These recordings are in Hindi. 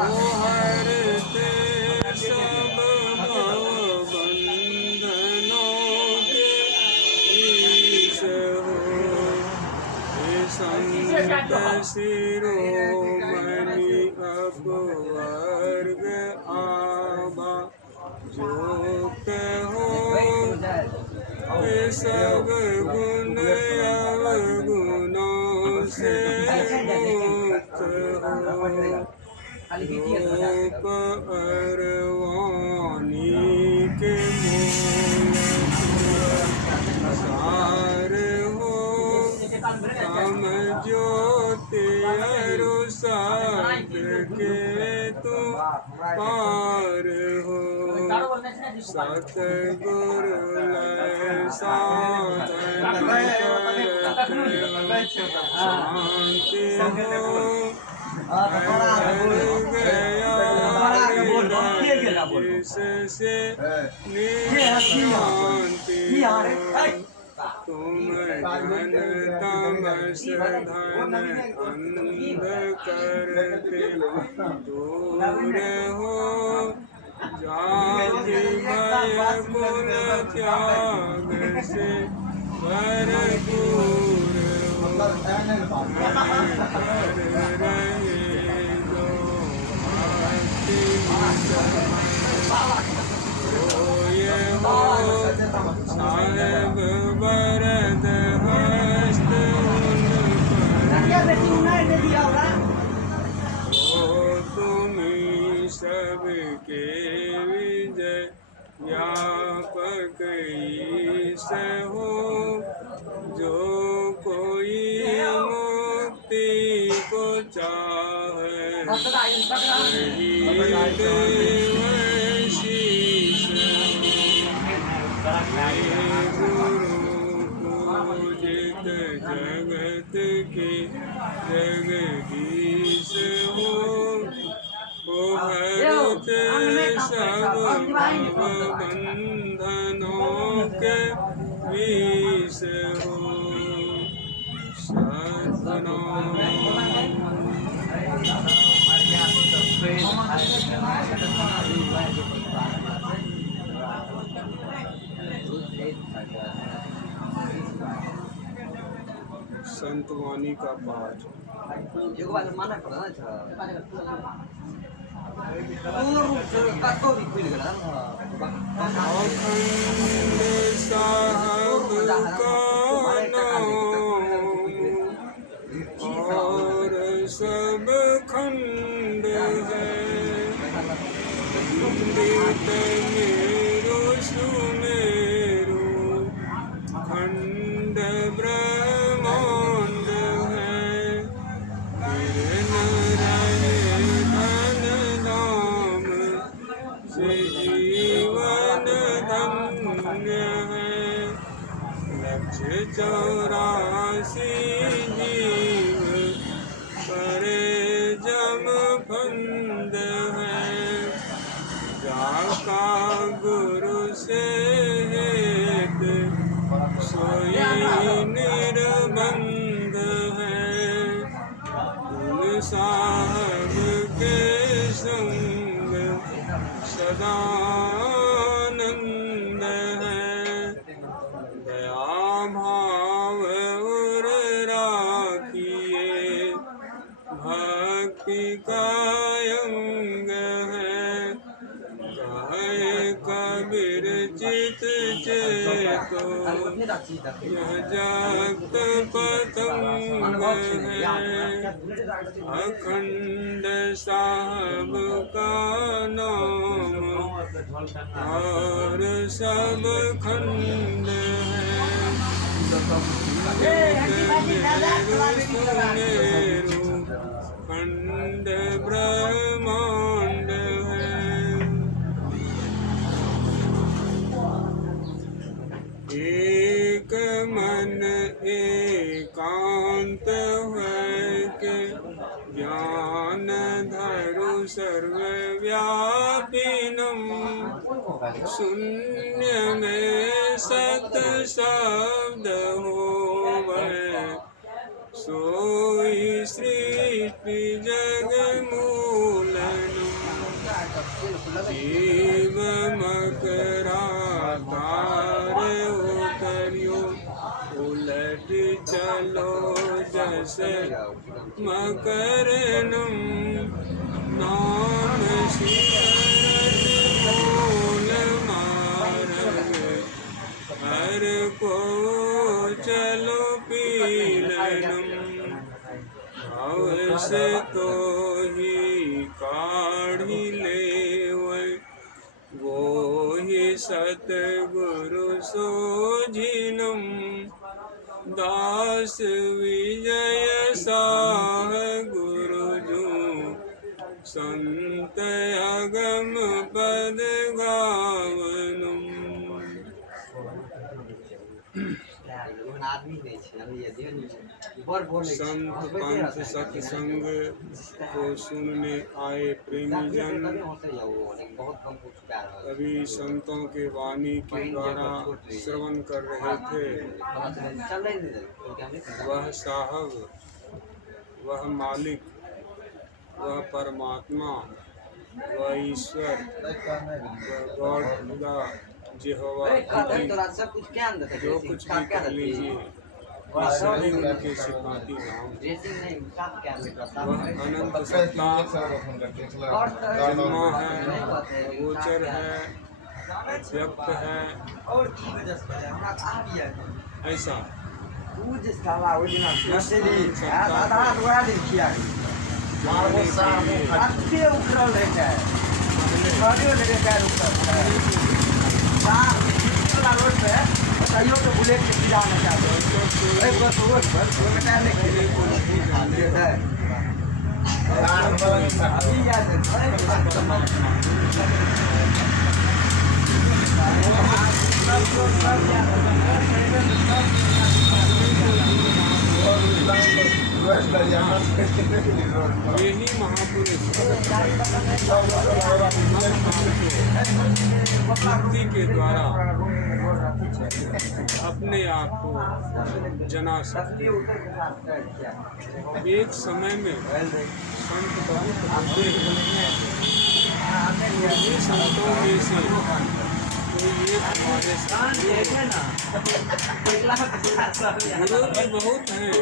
हरते सब भव बंधनों के ईश हो। हे संत शिरोमणि अपवर्ग आभा युक्त हो। हे सब गुण अवगुणों से मुक्त हो। रूप अरवाणी के मूल सार हो। तम ज्योति अरुषाद के तुम पार हो। सतगुरु लय साधन करत शांति हो। जिससे निशांति हो। तुम जन तमस धन अंधकार के दूर हो। जाति भय कुल त्याग से भरपूर हो। रहे जो भक्ति ये हो। साहेब वरद हस्त उन हो। तुम्ही सबके विजय व्यापक ईश हो। जो कोई मुक्ति को चाहे वही देव शीश हो। गुरु पूजित जगत के जगदीश हो। हरते सब भव बंधनों के विष हो। सतनाम संतवाणी का पाठ। अखंड साहब का नाम और सब खंड है। खंडित मेरो सुमेरु खंड ब्रह्मांड है। फिर न रहे धन नाम से जीवन धन्य है। लक्ष्य 84 जीव परे जम फंद है। जाका गुरु से हेत सोई निर्बंध है। गुण साहब के संग सदानंद है। दया भाव उर राखिए भक्ति का अंग है। कहे कबीर चित चेतो यह जगत पतंग है। अखंड साहब का नाम और सब खंड है। सुमेरु खंड ब्रह्मांड है। एक मन एकांत है के ज्ञान धरु सर्वव्यापिनम। शून्य में सत शब्द होवे सोई सृष्टि जग मूल जीव मकरा तार उतरियो उलट चलो जैसे मकरनम नाम शिरत मूल मार्ग हर को चलो पीलनम अवश्य तो ही काढ़ी ले वो ही सतगुरु सोझिनम दास विजय साह गुरुजू संत अगम पद गावनुम। संत पंथ सत्संग को सुनने आए प्रेमी जन कभी संतों के वाणी के द्वारा श्रवण कर रहे थे। वह साहब, वह मालिक, वह परमात्मा, वह ईश्वर, वह गॉड खुदा यहोवा जो कुछ भी कर लीजिए सभी उनके सिफाती नाम। वह अनंत सत्ता जन्मा है, गोचर है, व्यक्त है, ऐसा बुलेट के गिराना चाहते यही महापुरुष भक्ति के द्वारा अपने आप को जना सकते। एक समय में संत बहुत होते हैं, ये संतों में से कोई एक हमारे गुरु भी बहुत हैं,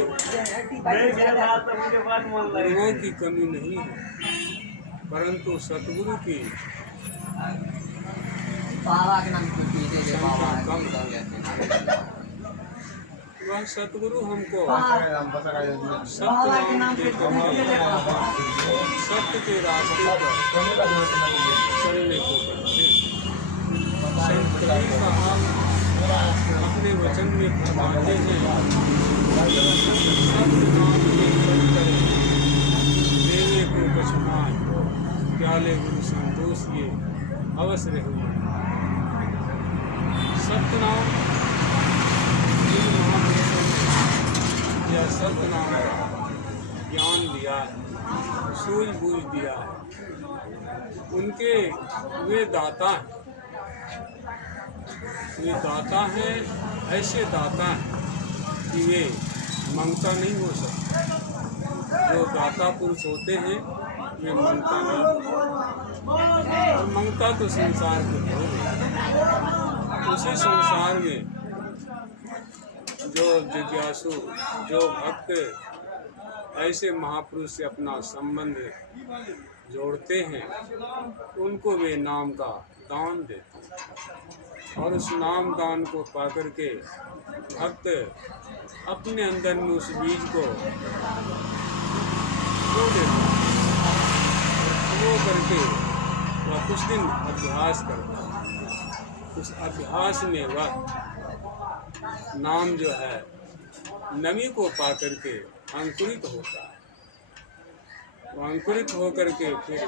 गुरुओं की कमी नहीं है, परंतु सतगुरु की वह सतगुरु हमको सत्य के रास्ते पर चलने को कहते। संत कबीर साहब अपने वचन में फरमाते हैं, सत्य नाम के करे देवे को कछुमान प्याले गुरु संतोष ये अवश्य रहे। सत्य नाम या सत्य नाम का ज्ञान दिया है, सूझबूझ दिया है, उनके वे दाता हैं, वे दाता हैं, ऐसे दाता हैं कि वे मंगता नहीं हो सकते। जो दाता पुरुष होते हैं वे मंगता नहीं, और मंगता तो संसार को हो। उसी संसार में जो जिज्ञासु, जो भक्त ऐसे महापुरुष से अपना संबंध जोड़ते हैं, उनको वे नाम का दान देते हैं, और उस नाम दान को पाकर के भक्त अपने अंदर में उस बीज को बो देते हैं, वो करके वह कुछ दिन अभ्यास करता है। उस अभ्यास में वह नाम जो है नमी को पाकर के अंकुरित होता है। वो अंकुरित होकर के फिर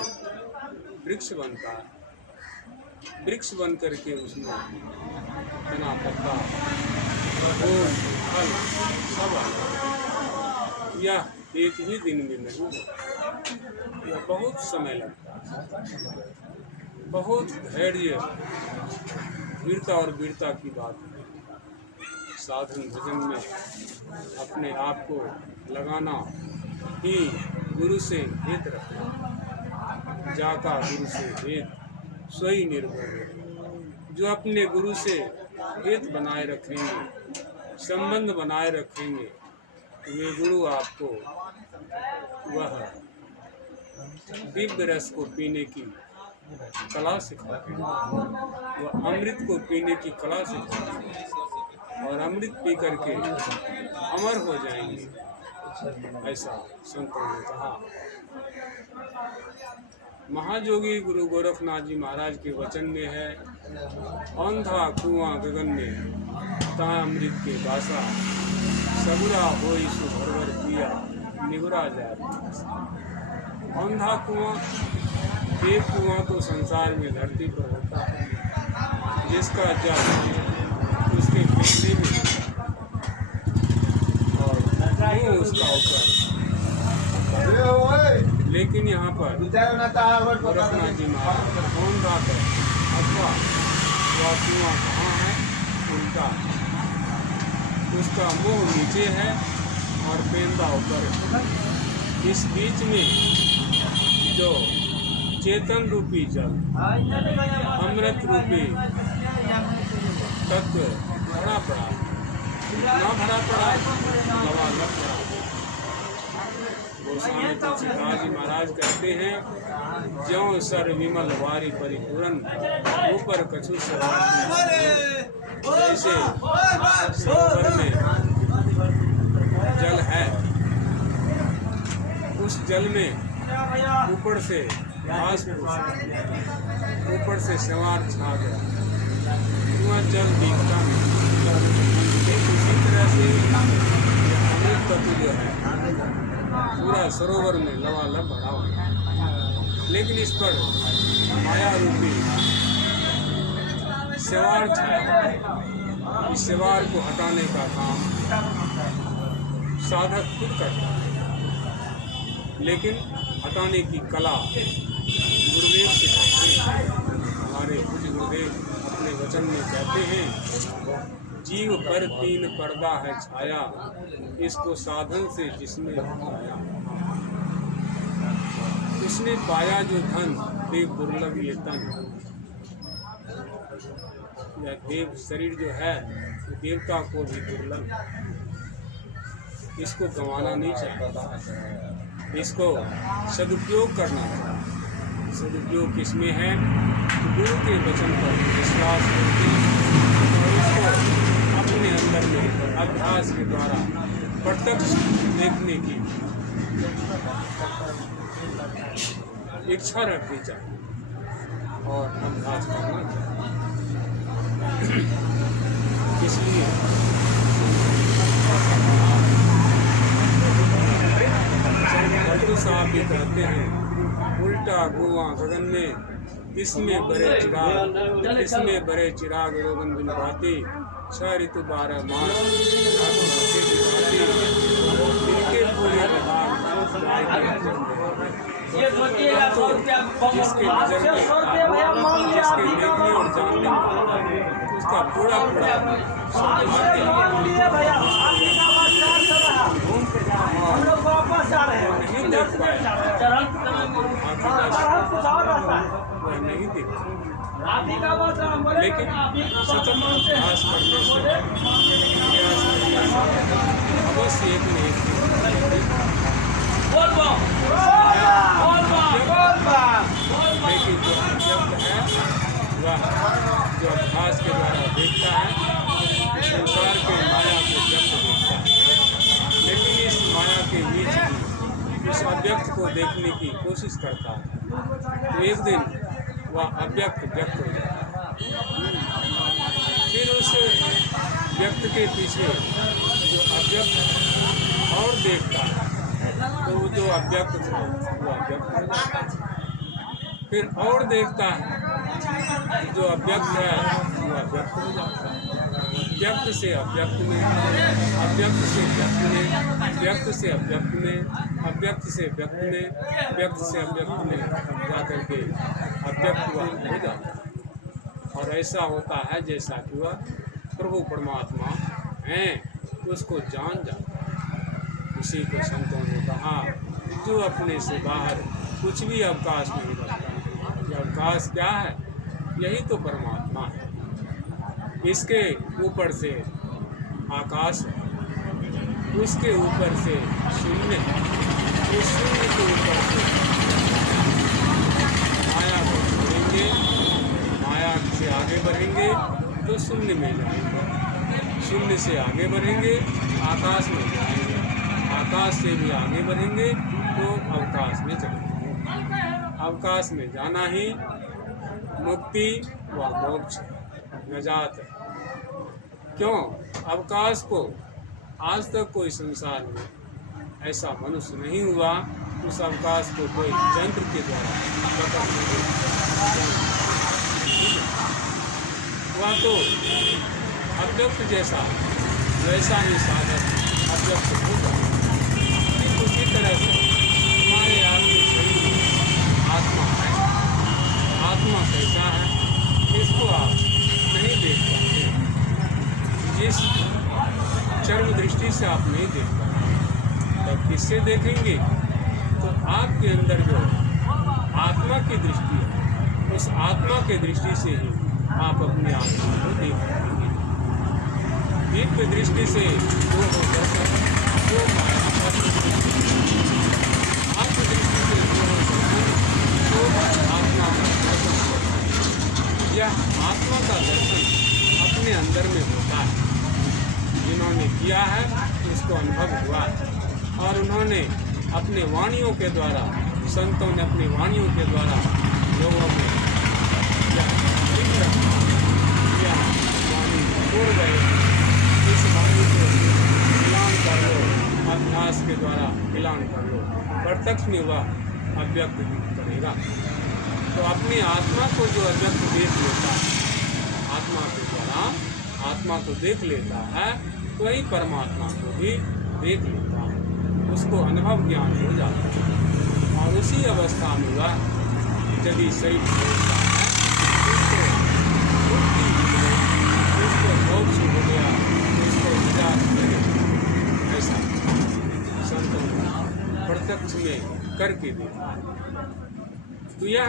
वृक्ष बनता है। वृक्ष बन करके उसमें तना पत्ता फूल फल सब आता है। यह एक ही दिन में नहीं होता, यह बहुत समय लगता है, बहुत धैर्य वीरता और वीरता की बात है। साधन भजन में अपने आप को लगाना ही गुरु से हित रखना। जाका गुरु से भेद सोई निर्भय। जो अपने गुरु से भेद बनाए रखेंगे, संबंध बनाए रखेंगे, वे गुरु आपको वह दिव्य रस को पीने की कला सिखाएंगे, वह अमृत को पीने की कला सिखाएंगे और अमृत पी करके अमर हो जाएंगे, ऐसा संतों ने कहा। महाजोगी गुरु गोरखनाथ जी महाराज के वचन में है, अंधा कुआं गगन में ता अमृत के बासा, सबुरा होई सु भर भर पिया निगुरा जाए। अंधा कुआं, एक कुआं तो संसार में धरती पर होता है, जिसका जल उसके पीने में और उसका ऊपर। लेकिन यहाँ पर गोरखनाथ जी महाराज कौन बात है अथवा वह कुआं कहाँ है, उनका उसका मुंह नीचे है और पेंदा ऊपर है। इस बीच में जो चेतन रूपी जल, अमृत रूपी तत्व भरा पड़ा, इतना भरा पड़ा लबालब पड़ा। गोस्वामी तुलसीदास जी महाराज कहते हैं, ज्यों सर विमल वारी परिपूरन ऊपर कछु जैसे सरोवर में जल है, उस जल में ऊपर से घास ऊपर से सवार छा गया, वह जल दिखता नहीं। उसी तरह से अमृत तत्व जो है पूरा सरोवर में लबालब भरा हुआ है, लेकिन इस पर माया रूपी सेवार छाया है। इस सेवार को हटाने का काम साधक खुद करता है, लेकिन हटाने की कला गुरुदेव सिखाते हैं। हमारे पूज्य गुरुदेव अपने वचन में कहते हैं, जीव पर तीन पर्दा है छाया, इसको साधन से जिसने पाया। उसने पाया जो धन देव दुर्लभ ये तन, यह देव शरीर जो है देवता को भी दुर्लभ, इसको गंवाना नहीं चाहिए, इसको सदुपयोग करना चाहिए। सदुपयोग किसमें है? गुरु के वचन पर विश्वास करके और उसको अपने अंदर में अभ्यास के द्वारा प्रत्यक्ष देखने की इच्छा रखनी चाहिए और अभ्यास करना चाहिए। इसलिए भट्टू साहब भी कहते हैं, उल्टा कुआं गगन में इसमें बड़े चिराग रोगन बिन बाती, 6 ऋतु 12 मास जिसके नजर में जिसके देखने और जानने में उसका पूरा नहीं देख पाया, वह नहीं देख, लेकिन सतत अभ्यास करने से अवश्य एक न एक लेकिन जो अव्यक्त है वह जो अभ्यास के द्वारा देखता है, संसार के माया को व्यक्त देखता है, लेकिन इस माया के बीच भी उस अव्यक्त को देखने की कोशिश करता है, तो एक दिन वह अव्यक्त व्यक्त हो जाता है। फिर उस व्यक्त के पीछे जो अव्यक्त और देखता है, तो वो जो अव्यक्त था वो अव्यक्त हो जाता है। फिर और देखता है, जो अव्यक्त है वो अव्यक्त हो जाता है। व्यक्त से अव्यक्त में, अव्यक्त से व्यक्त में, व्यक्त से अव्यक्त में, अव्यक्त से व्यक्त में, व्यक्त से अव्यक्त में जाकर के अव्यक्त वह हो जाता है। और ऐसा होता है जैसा कि वह प्रभु परमात्मा हैं, उसको जान जाता है। इसी को संतों ने कहा, जो अपने से बाहर कुछ भी अवकाश नहीं रखता आकाश क्या है? यही तो परमात्मा है। इसके ऊपर से आकाश है, उसके ऊपर से शून्य है, उस शून्य के ऊपर से माया को छोड़ेंगे, माया से आगे बढ़ेंगे तो शून्य में जाएंगे, शून्य से आगे बढ़ेंगे आकाश में जाएंगे, आकाश से भी आगे बढ़ेंगे तो अवकाश में चले जाएंगे। अवकाश में जाना ही मुक्ति व मोक्ष नजात है। क्यों? अवकाश को आज तक कोई संसार में ऐसा मनुष्य नहीं हुआ उस अवकाश को कोई यंत्र के द्वारा पकड़ सके। वह तो अव्यक्त जैसा वैसा ही साधन अव्यक्त होगा। ठीक उसी तरह से हमारे आपके शरीर में आत्मा है। आत्मा कैसा है इसको आप नहीं देख पाते। जिस चर्म दृष्टि से आप नहीं देख पाते तब किससे देखेंगे? तो आपके अंदर जो आत्मा की दृष्टि है उस आत्मा के दृष्टि से ही आप अपने आत्मा को देख पाएंगे। दिव्य दृष्टि से वो हो जाता है, वो आत्म दृष्टि से जो हो जाता है, वो आत्मा का दर्शन होता है। यह आत्मा का दर्शन अपने अंदर में होता है। जिन्होंने किया है उसको अनुभव हुआ है और उन्होंने अपने वाणियों के द्वारा, संतों ने अपनी वाणियों के द्वारा लोगों में यह वाणी छोड़ गए। इस वाणी को मिलान कर लो, अभ्यास के द्वारा मिलान कर लो, प्रत्यक्ष में वह अव्यक्त करेगा। तो अपनी आत्मा को जो अव्यक्त देख लेता है, आत्मा के द्वारा आत्मा को देख लेता है वही परमात्मा को भी देख लेता है, उसको अनुभव ज्ञान हो जाता है। और उसी अवस्था में वह यदि सही होता है उसको मुक्ति मिल गई, उसको मोक्ष हो गया, उसको निजात मिल गई। ऐसा संतों ने प्रत्यक्ष में करके देखा है। तो यह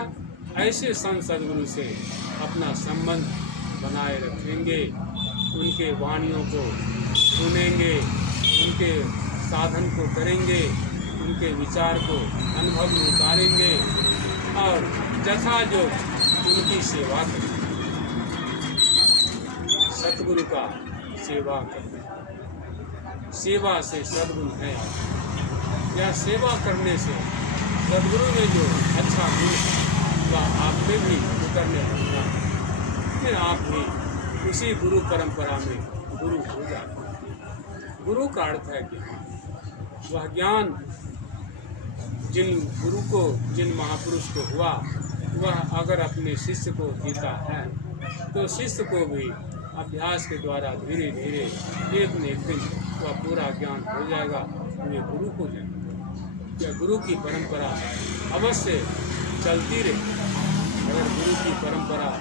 ऐसे संत सद्गुरु से अपना संबंध बनाए रखेंगे, उनके वाणियों को सुनेंगे, उनके साधन को करेंगे, उनके विचार को अनुभव में उतारेंगे और जथा जो उनकी सेवा करेंगे। सतगुरु का सेवा करें। सेवा से सद्गुण है। या सेवा करने से सद्गुरु में जो अच्छा गुण है वह आप में भी उतरने लगता है। फिर आप भी उसी गुरु परंपरा में गुरु हो जाते हैं। गुरु का अर्थ है कि वह ज्ञान जिन गुरु को, जिन महापुरुष को हुआ, वह अगर अपने शिष्य को देता है तो शिष्य को भी अभ्यास के द्वारा धीरे धीरे एक न एक दिन वह पूरा ज्ञान हो जाएगा, वे गुरु हो जाएंगे। यह गुरु की परंपरा अवश्य चलती रहे। अगर गुरु की परंपरा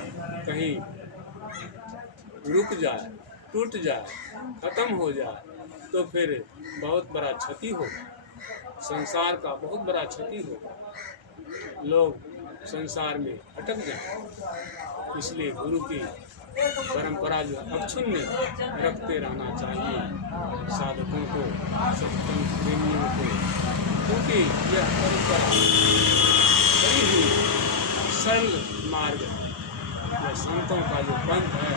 कहीं रुक जाए, टूट जाए, खत्म हो जाए तो फिर बहुत बड़ा क्षति होगा, संसार का बहुत बड़ा क्षति होगा, लोग संसार में अटक जाएंगे। इसलिए गुरु की परंपरा जो अक्षुण्ण रखते रहना चाहिए साधकों को, सत्संग प्रेमियों को, क्योंकि यह परंपरा बड़ी ही सरल मार्ग है। यह संतों का जो पंथ है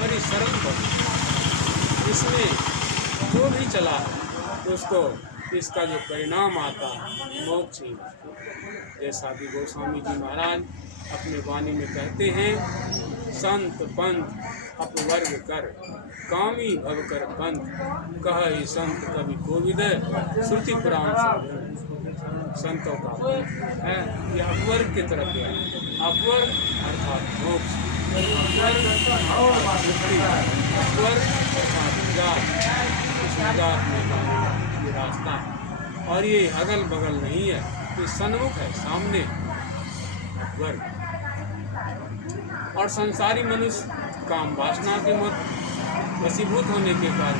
बड़ी सरल पंथ है। इसमें जो भी चला है उसको इसका जो परिणाम आता है मोक्ष ही। जैसा कि गोस्वामी जी महाराज अपने वाणी में कहते हैं, संत पंथ अपवर्ग कर, कामी भव कर पंथ, कह ही संत कवि कोविद, श्रुति पुराण संतों का पंथ है। यह अपवर्ग की तरफ है। अपवर्ग अर्थात मोक्ष, अपवर्ग अर्थात मुक्ति, अपवर्ग अर्थात निजात। इस निजात में जाने का ये रास्ता है और ये अगल बगल नहीं है, ये सन्मुख है, सामने अपवर्ग। और संसारी मनुष्य काम वासना के मत वशीभूत होने के कारण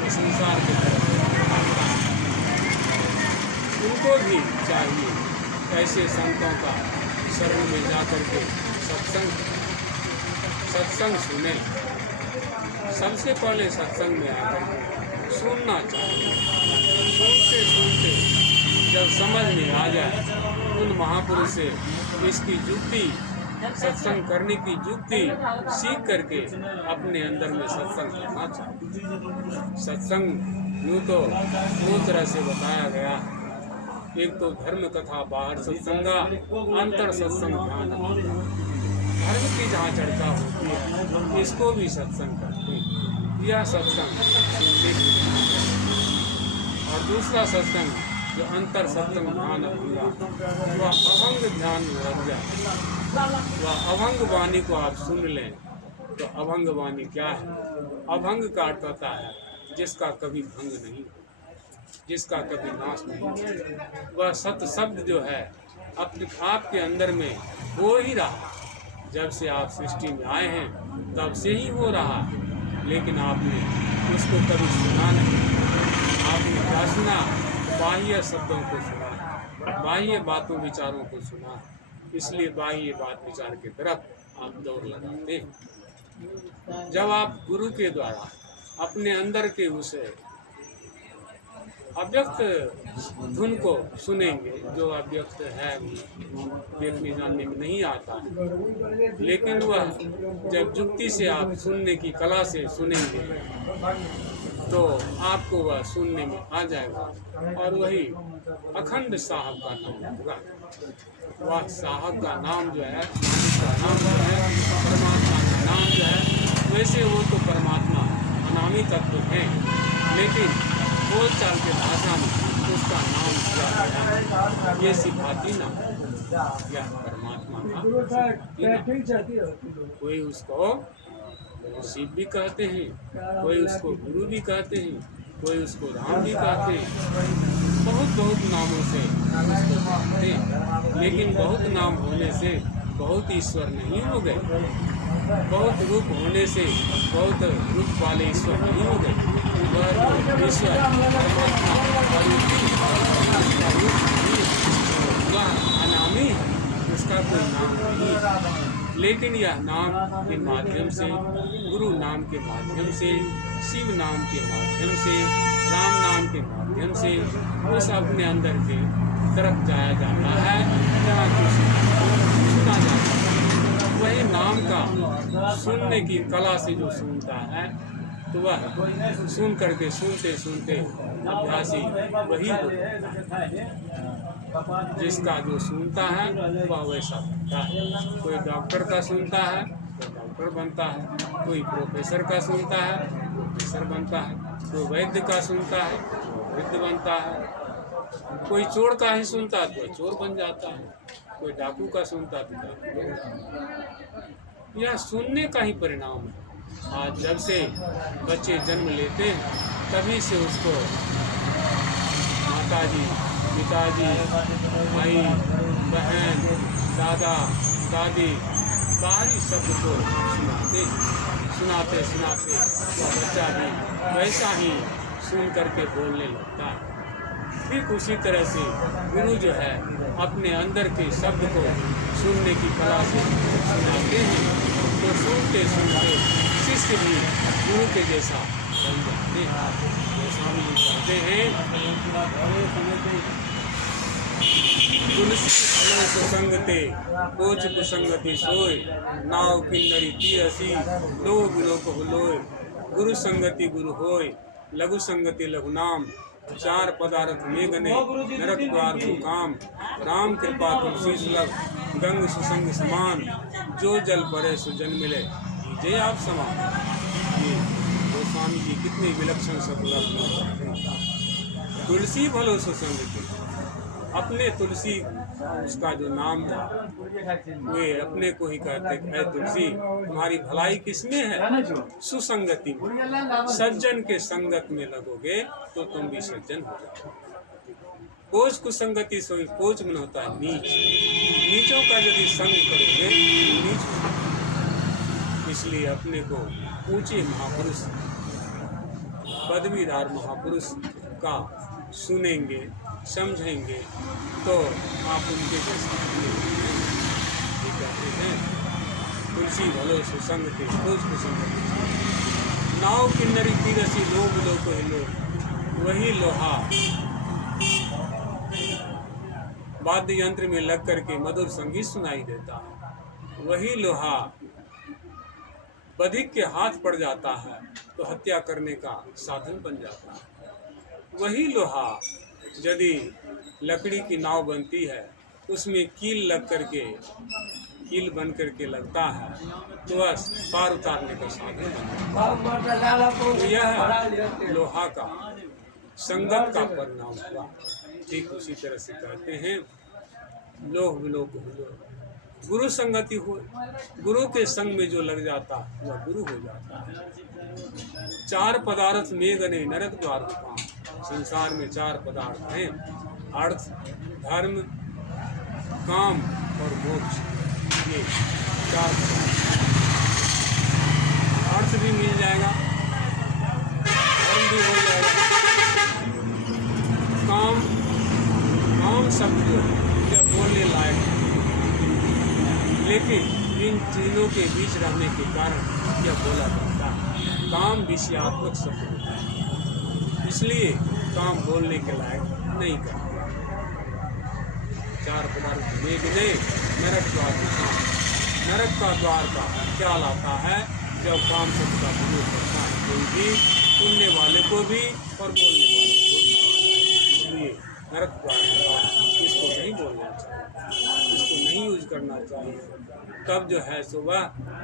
वो संसार के तरफ भागता है। उनको भी चाहिए ऐसे संतों का शरण में जा करके सत्संग सुने, सबसे पहले सत्संग में आकर के सुनना चाहिए। सुनते सुनते जब समझ में आ जाए उन महापुरुष से इसकी युक्ति, सत्संग करने की युक्ति सीख करके अपने अंदर में सत्संग करना चाहिए। सत्संग यूँ तो दो तरह से बताया गया है। एक तो धर्म कथा बाहर सत्संगा, अंतर सत्संग ध्यान। धर्म की जहाँ चर्चा होती है इसको भी सत्संग करते हैं, यह सत्संग सुनने की है। और दूसरा सत्संग जो अंतर सत्संग ध्यान भंगा, वह अभंग ध्यान में लग जाए। वह अभंग वाणी को आप सुन लें तो अभंग वाणी क्या है? अभंग का अर्थ होता है जिसका कभी भंग नहीं, जिसका कभी नाश नहीं। वह सत्य शब्द जो है अपने आपके अंदर में हो ही रहा। जब से आप सृष्टि में आए हैं तब से ही हो रहा, लेकिन आपने उसको कभी सुना नहीं। आपने क्या सुना? बाह्य शब्दों को सुना, बाह्य बातों विचारों को सुना, इसलिए बाह्य बात विचार की तरफ आप दौड़ लगाते हैं। जब आप गुरु के द्वारा अपने अंदर के उस अव्यक्त धुन को सुनेंगे, जो अव्यक्त है देखने जानने में नहीं आता है, लेकिन वह जब युक्ति से आप सुनने की कला से सुनेंगे तो आपको वह सुनने में आ जाएगा। और वही अखंड साहब का नाम होगा। वह साहब का नाम जो है, मालिक का नाम जो है, परमात्मा का नाम जो है, वैसे वो तो परमात्मा अनामी तत्व है, लेकिन बोल चाल के भाषा में उसका नाम क्या है ये सिखाती ना, या परमात्मा का। कोई उसको शिव भी कहते हैं, कोई उसको गुरु भी कहते हैं, कोई उसको राम भी कहते हैं, बहुत नामों से उसको कहते हैं। लेकिन बहुत नाम होने से बहुत ईश्वर नहीं हो गए, बहुत रूप होने से बहुत रूप वाले ईश्वर नहीं हो गए। वह ईश्वर परमात्मा वह अनामी, उसका कोई नाम नहीं। लेकिन यह नाम के माध्यम से, गुरु नाम के माध्यम से, शिव नाम के माध्यम से, राम नाम के माध्यम से उस अपने अंदर के तरफ जाया जाता है, जहाँ कुछ सुना जाता है। वही नाम का सुनने की कला से जो सुनता है तो वह सुन करके सुनते सुनते अभ्यासी वही होता है। जिसका जो सुनता है वह वैसा बनता है। कोई डॉक्टर का सुनता है तो डॉक्टर बनता है, कोई प्रोफेसर का सुनता है प्रोफेसर बनता है, कोई वैद्य का सुनता है तो वैद्य बनता है, कोई चोर का ही सुनता है तो चोर बन जाता है, कोई डाकू का सुनता तो डाकू बन जाता है। यह सुनने का ही परिणाम है। आज जब से बच्चे जन्म लेते हैं तभी से उसको माताजी, पिताजी, भाई, बहन, दादा, दादी बाहरी शब्द को सुनाते सुनाते वह बच्चा भी वैसा ही सुन करके बोलने लगता है। ठीक उसी तरह से गुरु जो है अपने अंदर के शब्द को सुनने की कला से सुनाते हैं, तो सुनते सुनते शिष्य भी गुरु के जैसा बन जाते हैं। जैसा भी कहते हैं, तुलसी फल सुसंगते कोच कुसंगति सोय, नाव किन्नरी तीरसी लो गुरु को लोय। गुरु संगति गुरु होय, लघु संगति लघु नाम, चार पदार्थ में गने नरक द्वार को काम। राम कृपा तुलसी सुलभ, गंग सुसंग समान, जो जल पड़े सुजन मिले, जय आप समान। ये गोस्वामी जी कितने विलक्षण शब्द अपने तुलसी भलो सुसंग। अपने तुलसी उसका जो नाम था वे अपने को ही कहते है, तुलसी तुम्हारी भलाई किसमें है? सुसंगति में। सज्जन के संगत में लगोगे तो तुम भी सज्जन हो जाओगे। कोच कुसंगति सोई, कोच मन होता है नीच, नीचों का यदि संग करोगे तो नीच हो। इसलिए अपने को ऊंचे महापुरुष, पदवीदार महापुरुष का सुनेंगे, समझेंगे तो आप उनके जैसा कहते हैं। तो तुलसी भलो सुसंग के खोज कुसंग नाव किन्नरी तीरसी लोग लोग हिलो वही लोहा वाद्य यंत्र में लग करके मधुर संगीत सुनाई देता है। वही लोहा बधिक के हाथ पड़ जाता है तो हत्या करने का साधन बन जाता है। वही लोहा यदि लकड़ी की नाव बनती है उसमें कील लग करके कील बन करके लगता है तो वह पार उतारने का साधन बन जाता है। तो यह लोहा का संगत का परिणाम हुआ। ठीक उसी तरह से कहते हैं लोह विलोक हो गुरु संगति हो। गुरु के संग में जो लग जाता वह गुरु हो जाता है। चार पदार्थ मेघने नरक द्वार काम। संसार में चार पदार्थ हैं अर्थ धर्म काम और मोक्ष। ये चार पदार्थ अर्थ भी मिल जाएगा धर्म भी हो जाएगा काम शब्द जो है यह बोलने लायक है लेकिन इन तीनों के बीच रहने के कारण यह बोला जाता है। काम विषयात्मक शब्द होता है इसलिए काम बोलने के लायक नहीं करता। चार पदार्थ मेघने नरक द्वार काम। नरक का द्वार का क्या लाता है जब काम शब्द का प्रयोग करता है कोई भी सुनने वाले को भी और बोलने वाले को भी। इसलिए नरक द्वार इसको नहीं बोलना चाहिए इसको नहीं यूज करना चाहिए। तब जो है सुबह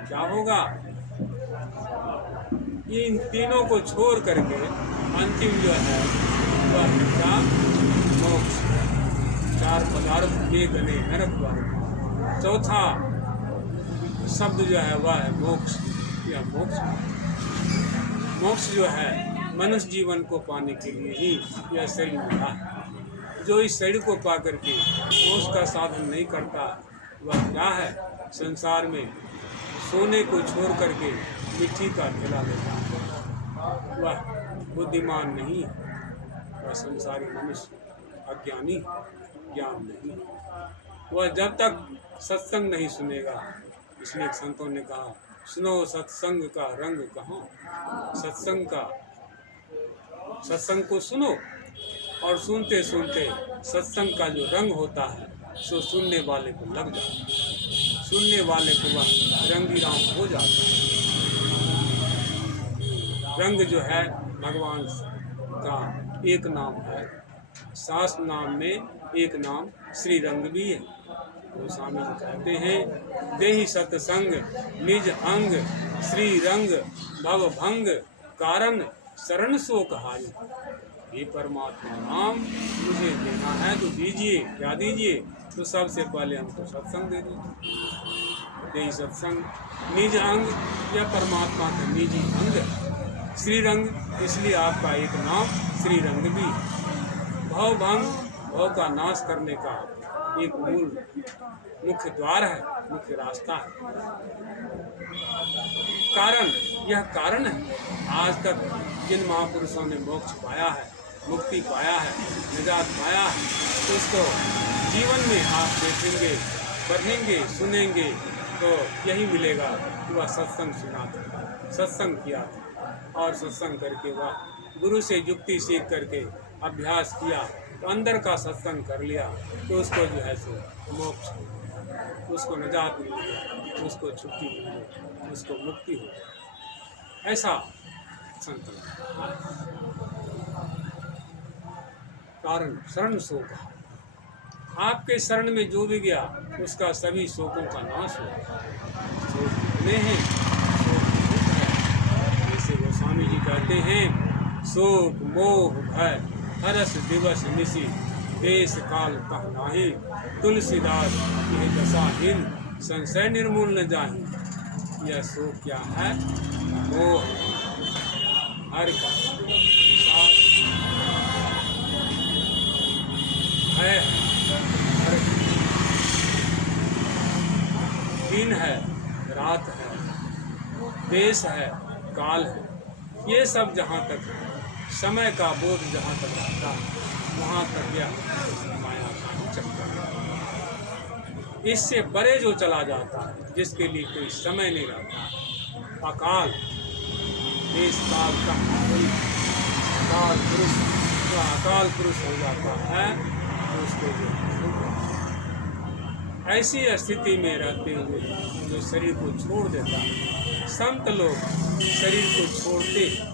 क्या होगा इन तीनों को छोड़ करके अंतिम जो है वह क्या मोक्ष। चार पदार्थ मेघने नरक द्वार। चौथा शब्द जो है वह है मोक्ष। या मोक्ष जो है मनुष्य जीवन को पाने के लिए ही यह शरीर मिला है। जो इस शरीर को पा करके मोक्ष का साधन नहीं करता वह क्या है संसार में सोने को छोड़ करके मिट्टी का ठेला लेता है। वह बुद्धिमान नहीं है वह संसारी मनुष्य अज्ञानी ज्ञान नहीं। वह जब तक सत्संग नहीं सुनेगा इसलिए संतों ने कहा सुनो सत्संग का रंग कहाँ। सत्संग को सुनो और सुनते सुनते सत्संग का जो रंग होता है सो सुनने वाले को लग जाता है। सुनने वाले को वह रंगी राम हो जाता है। रंग जो है भगवान का एक नाम है। शास्त्र नाम में एक नाम श्री रंग भी है। तो स्वामी जी कहते हैं देहि सत्संग निज अंग श्री रंग भव भंग कारण शरण सो कहानी। ये परमात्मा नाम मुझे देना है तो दीजिए। क्या दीजिए तो सबसे पहले हमको सत्संग दे दीजिए। देहि सत्संग निज अंग या परमात्मा का निजी अंग श्री रंग इसलिए आपका एक नाम श्री रंग भी। भव भंग भव का नाश करने का एक मूल मुख्य द्वार है मुख्य रास्ता है। कारण यह कारण है आज तक जिन महापुरुषों ने मोक्ष पाया है मुक्ति पाया है निजात पाया है तो उसको जीवन में आप देखेंगे पढ़ेंगे सुनेंगे तो यही मिलेगा कि वह सत्संग सुना था सत्संग किया था और सत्संग करके वह गुरु से युक्ति सीख करके अभ्यास किया तो अंदर का सत्संग कर लिया तो उसको जो है सो मोक्ष उसको निजात मिली उसको छुट्टी मिली उसको मुक्ति हो। ऐसा संकल्प कारण शरण शोक आपके शरण में जो भी गया उसका सभी शोकों का नाश हो। शोक कितने हैं शोक है। जैसे गोस्वामी जी कहते हैं शोक मोह भय हरस दिवस निशि देश काल कह नाही तुलसीदास यह दशाहीन संशय निर्मूल न जाहि। यह शोक क्या है मोह हर का भय दिन है रात है देश है काल है ये सब जहाँ तक है समय का बोध जहाँ तक रहता है वहाँ तक यह माया का चक्कर है। इससे परे जो चला जाता है, जिसके लिए कोई समय नहीं रहता, अकाल देश काल का कोई अकाल पुरुष, जो अकाल पुरुष हो जाता है तो उसको जो ऐसी स्थिति में रहते हुए जो शरीर को छोड़ देता है। संत लोग शरीर को छोड़ते हैं,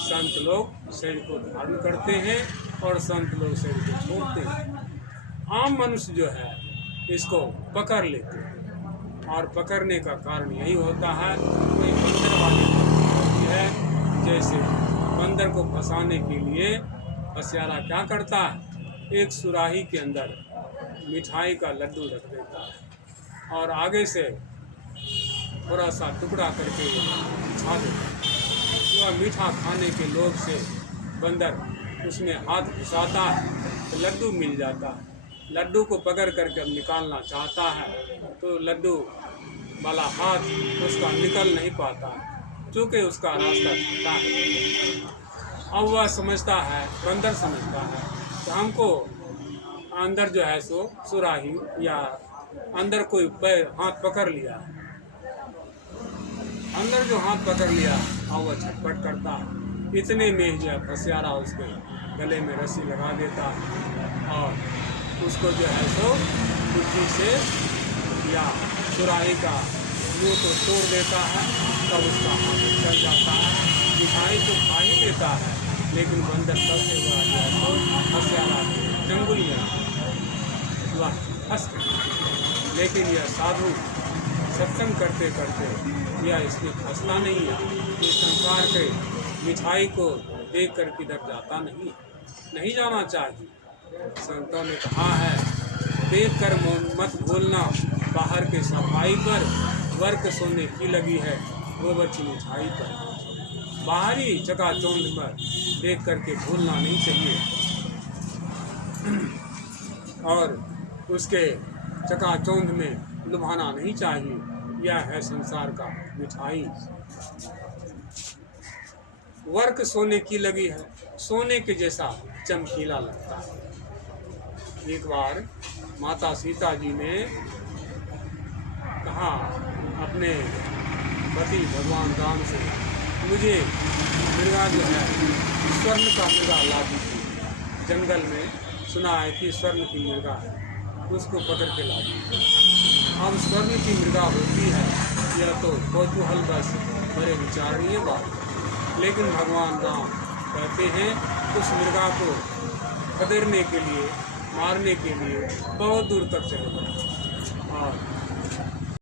संत लोग शरीर को धारण करते हैं और संत लोग शरीर को छोड़ते हैं। आम मनुष्य जो है इसको पकड़ लेते हैं और पकड़ने का कारण यही होता है, कोई बंदर वाली बात होती है। जैसे बंदर को फंसाने के लिए फंसियारा क्या करता है, एक सुराही के अंदर मिठाई का लड्डू रख देता है और आगे से थोड़ा सा टुकड़ा करके बिछा देता है। वह मीठा खाने के लोभ से बंदर उसमें हाथ घुसाता है तो लड्डू मिल जाता है। लड्डू को पकड़ करके अब निकालना चाहता है तो लड्डू वाला हाथ उसका निकल नहीं पाता क्योंकि उसका रास्ता छोटा है। अब वह समझता है, बंदर समझता है कि हमको अंदर जो है सो सुराही या अंदर कोई पैर हाथ पकड़ लिया है, अंदर जो हाथ पकड़ लिया और वह छटपट करता है। इतने में जो है फंसियारा उसके गले में रस्सी लगा देता है और उसको जो है सो बुद्धि से या सुराही का मुंह को तोड़ देता है, तब उसका हाथ चल जाता है। मिठाई तो खा ही लेता है लेकिन बंदर तब से हुआ जो है सो फंसियारा चंगुल में वह फंस गया। लेकिन यह साधु सत्संग करते करते यह इसमें फंसता नहीं है। ये संसार के मिठाई को देख कर किधर जाता नहीं जाना चाहिए। संतों ने कहा है, देख कर मत भूलना बाहर के सफाई पर, वर्क सोने की लगी है गोबर की मिठाई पर। बाहरी चकाचौंध पर देख करके भूलना नहीं चाहिए और उसके चकाचौंध में लुभाना नहीं चाहिए। यह है संसार का मिठाई। वर्क सोने की लगी है, सोने के जैसा चमकीला लगता है। एक बार माता सीता जी ने कहा अपने पति भगवान राम से, मुझे मृगा जो है स्वर्ण का मृगा ला दीजिए। जंगल में सुना है कि स्वर्ण की मृगा है, उसको पकड़ के ला दीजिए। अब स्वर्ण की मृगा होती है यह तो कौतूहल बस बड़े विचारणीय बात, लेकिन भगवान राम कहते हैं उस मृगा को खदेड़ने के लिए, मारने के लिए बहुत दूर तक चले गए और